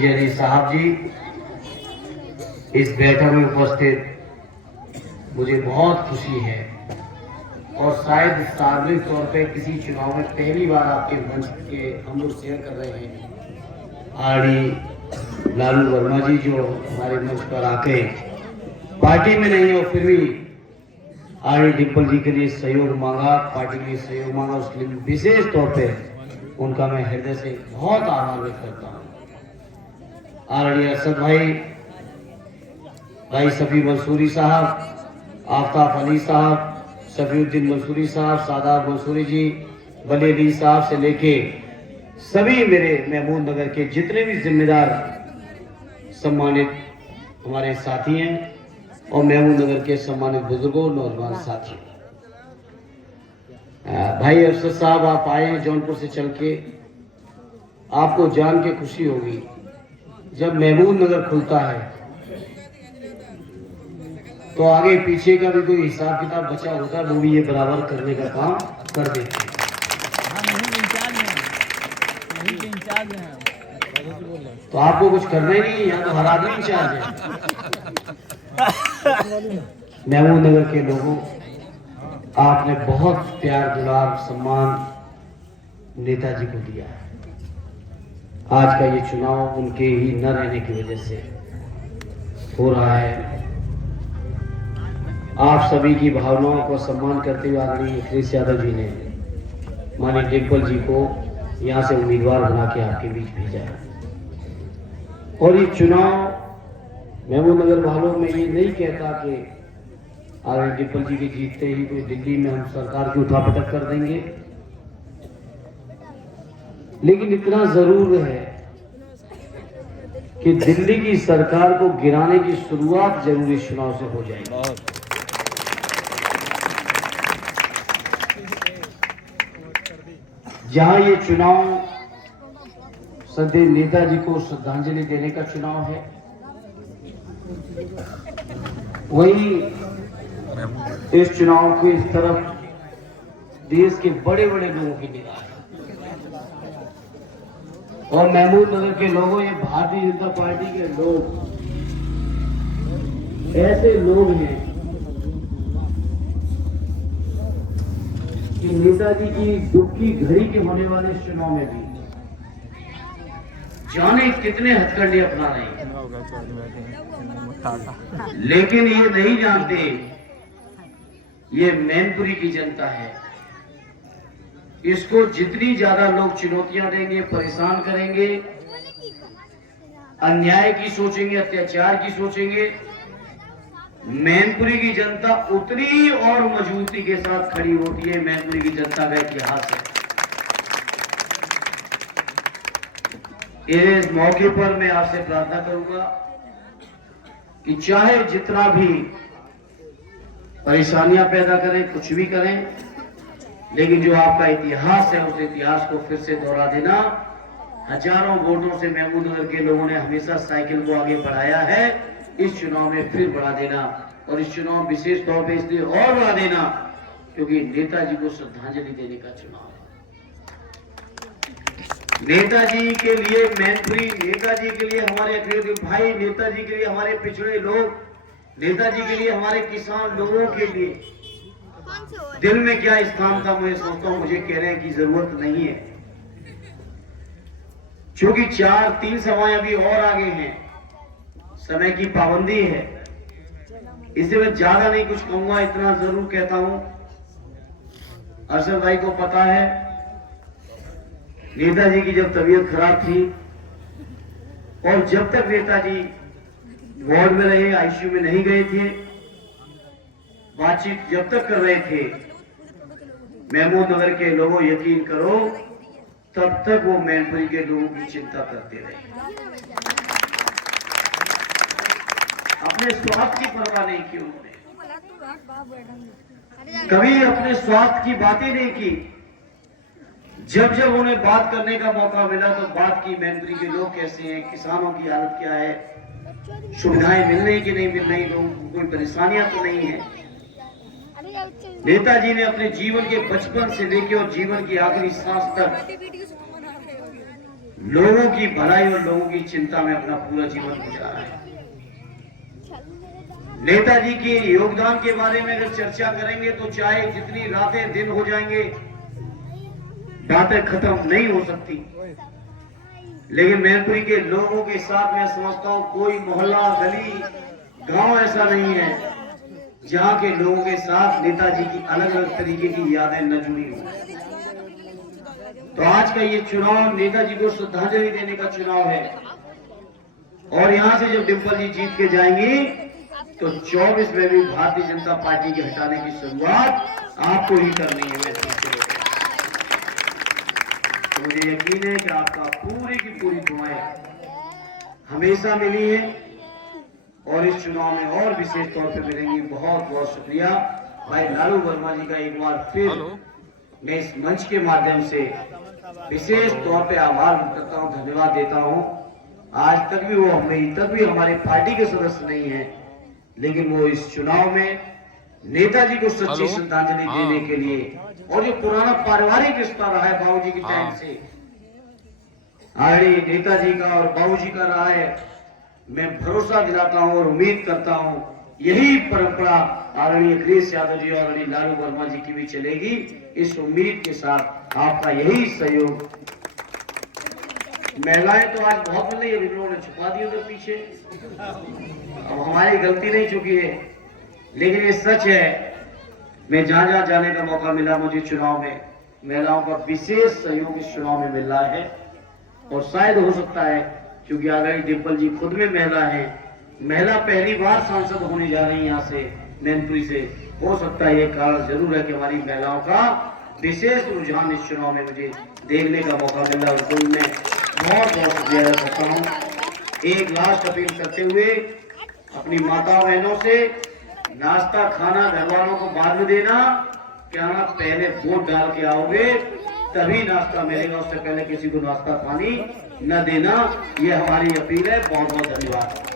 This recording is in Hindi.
जैनी साहब जी इस बैठक में उपस्थित, मुझे बहुत खुशी है और शायद सार्वजनिक तौर पे किसी चुनाव में पहली बार आपके मंच के हम लोग शेयर कर रहे हैं। आरडी लालू वर्मा जी जो हमारे मंच पर आके पार्टी में नहीं हो फिर भी आरडी डिम्पल जी के लिए सहयोग मांगा, पार्टी के लिए सहयोग मांगा, उसके लिए विशेष तौर पे उनका मैं हृदय से बहुत आभार व्यक्त करता हूँ। आरडी अरशद भाई सफी मंसूरी साहब, आफ्ताब अली साहब, सफीउद्दीन मंसूरी साहब, सादाब मंसूरी जी, बलेली साहब से लेके सभी मेरे महमूद नगर के जितने भी जिम्मेदार सम्मानित हमारे साथी हैं और महमूद नगर के सम्मानित बुजुर्गों नौजवान साथी। भाई अरशद साहब आप आए हैं जौनपुर से चल के, आपको जान के खुशी होगी जब महमूद नगर खुलता है तो आगे पीछे का भी कोई हिसाब किताब बचा होता है, वो भी ये बराबर करने का काम कर देते हैं। तो आपको कुछ करना ही नहीं है, यहाँ तो हर आदमी इंचार्ज है। महमूद नगर के लोगों, आपने बहुत प्यार दुलार सम्मान नेताजी को दिया है। आज का ये चुनाव उनके ही न रहने की वजह से हो रहा है। आप सभी की भावनाओं को सम्मान करते हुए आदरणीय अखिलेश यादव जी ने माननीय डिम्पल जी को यहाँ से उम्मीदवार बना के आपके बीच भेजा है। और ये चुनाव महमूद नगर वालों में ये नहीं कहता कि आदरणीय डिम्पल जी के जीतते ही कोई दिल्ली में हम सरकार की उठापटक कर देंगे, लेकिन इतना जरूर है कि दिल्ली की सरकार को गिराने की शुरुआत जरूर इस चुनाव से हो जाएगी। जहां ये चुनाव सदैव नेताजी को श्रद्धांजलि देने का चुनाव है, वहीं इस चुनाव को इस तरफ देश के बड़े बड़े लोगों की निगाह है। और महमूद नगर के लोगों, ये भारतीय जनता पार्टी के लोग ऐसे लोग हैं कि नेताजी की दुख की घड़ी के होने वाले चुनाव में भी जाने कितने हथकंडे अपना रहे हैं, लेकिन ये नहीं जानते ये मैनपुरी की जनता है। इसको जितनी ज्यादा लोग चुनौतियां देंगे, परेशान करेंगे, अन्याय की सोचेंगे, अत्याचार की सोचेंगे, मैनपुरी की जनता उतनी और मजबूती के साथ खड़ी होती है। मैनपुरी की जनता का इतिहास है। इस मौके पर मैं आपसे प्रार्थना करूंगा कि चाहे जितना भी परेशानियां पैदा करें, कुछ भी करें, लेकिन जो आपका इतिहास है उस इतिहास को फिर से दोहरा देना। हजारों वोटों से महमूद नगर के लोगों ने हमेशा साइकिल को आगे बढ़ाया है, इस चुनाव में फिर बढ़ा देना। और इस चुनाव विशेष तौर पे इसलिए और बढ़ा देना क्योंकि नेताजी को श्रद्धांजलि देने का चुनाव है। नेताजी के लिए मैनपुरी, नेताजी के लिए हमारे अखिलेश भाई, नेताजी के लिए हमारे पिछड़े लोग, नेताजी के लिए हमारे किसान लोगों के लिए दिल में क्या स्थान था, मैं सोचता हूं मुझे कहने की जरूरत नहीं है, क्योंकि 4-3 सभाएं अभी और आगे हैं, समय की पाबंदी है, इससे मैं ज्यादा नहीं कुछ कहूंगा। इतना जरूर कहता हूं, अरशद भाई को पता है नेताजी की जब तबीयत खराब थी और जब तक नेताजी वार्ड में रहे, आईसीयू में नहीं गए थे, बातचीत जब तक कर रहे थे, महमूद नगर के लोगों यकीन करो तब तक वो मैनपुरी के लोगों की चिंता करते रहे। अपने स्वास्थ्य की परवाह नहीं की उन्होंने, कभी अपने स्वास्थ्य की बातें नहीं की। जब जब उन्हें बात करने का मौका मिला तो बात की मैनपुरी के लोग कैसे हैं, किसानों की हालत क्या है, सुविधाएं मिल रही कि नहीं मिल रही, लोगों को कोई परेशानियां तो नहीं है। नेताजी ने अपने जीवन के बचपन से लेकर और जीवन की आखिरी सांस तक लोगों की भलाई और लोगों की चिंता में अपना पूरा जीवन गुजारा है। नेताजी के योगदान के बारे में अगर चर्चा करेंगे तो चाहे जितनी रातें दिन हो जाएंगे, बातें खत्म नहीं हो सकती। लेकिन मैनपुरी के लोगों के साथ मैं समझता हूं कोई मोहल्ला, गली, गांव ऐसा नहीं है जहां के लोगों के साथ नेताजी की अलग अलग तरीके की यादें न जुड़ी हो। तो आज का ये चुनाव नेताजी को श्रद्धांजलि देने का चुनाव है। और यहां से जब डिंपल जी जीत के जाएंगी तो 24 में भी भारतीय जनता पार्टी के हटाने की शुरुआत आपको ही करनी है। तो मुझे यकीन है कि आपका पूरी की पूरी दुआएं हमेशा मिली है और इस चुनाव में और विशेष तौर पे मिलेंगी। बहुत बहुत शुक्रिया भाई लालू वर्मा जी का एक बार फिर मैं इस मंच के माध्यम से विशेष तौर पे आभार करता हूं, धन्यवाद देता हूं। आज तक भी वो हमारे पार्टी के सदस्य नहीं है, लेकिन वो इस चुनाव में नेताजी को सच्ची श्रद्धांजलि देने के लिए और जो पुराना पारिवारिक रिश्ता रहा है बाबूजी के टाइम से, आदरणीय नेताजी का और बाबूजी का रहा है, मैं भरोसा दिलाता हूं और उम्मीद करता हूं यही परंपरा आदरणीय अखिलेश यादव जी और आदरणीय लालू वर्मा जी की भी चलेगी। इस उम्मीद के साथ आपका यही सहयोग। महिलाएं तो आज बहुत मिल रही है, उन्होंने छुपा दी उधर पीछे, अब हमारी गलती नहीं चुकी है, लेकिन ये सच है। मैं जहां जहां जाने का मौका मिला मुझे चुनाव में महिलाओं का विशेष सहयोग इस चुनाव में मिल रहा है। और शायद हो सकता है क्योंकि आदरणीय डिंपल जी खुद में महिला है, महिला पहली बार सांसद होने जा रही है यहाँ से मैनपुरी से, हो सकता है ये कारण जरूर है कि हमारी महिलाओं का विशेष रुझान इस चुनाव में मुझे देखने का मौका मिल रहा है। उनको मैं बहुत बहुत शुक्रिया अदा करता हूँ। एक लास्ट अपील करते हुए अपनी माता बहनों से, नाश्ता खाना घर वालों को बाद में देना, क्या पहले वोट डाल के आओगे तभी नाश्ता मिलेगा, उससे पहले किसी को नाश्ता पानी न देना। ये हमारी अपील है। बहुत बहुत धन्यवाद।